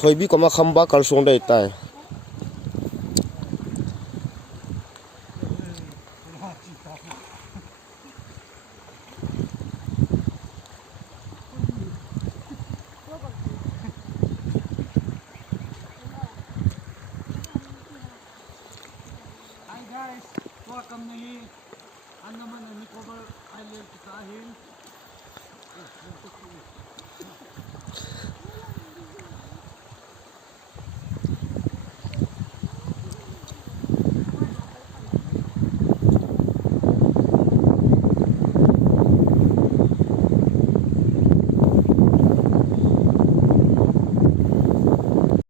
Thoibi koma khamba kalsong dai tai. Hi guys, welcome nahi. Ano man ang Nicobar Island sa ahin.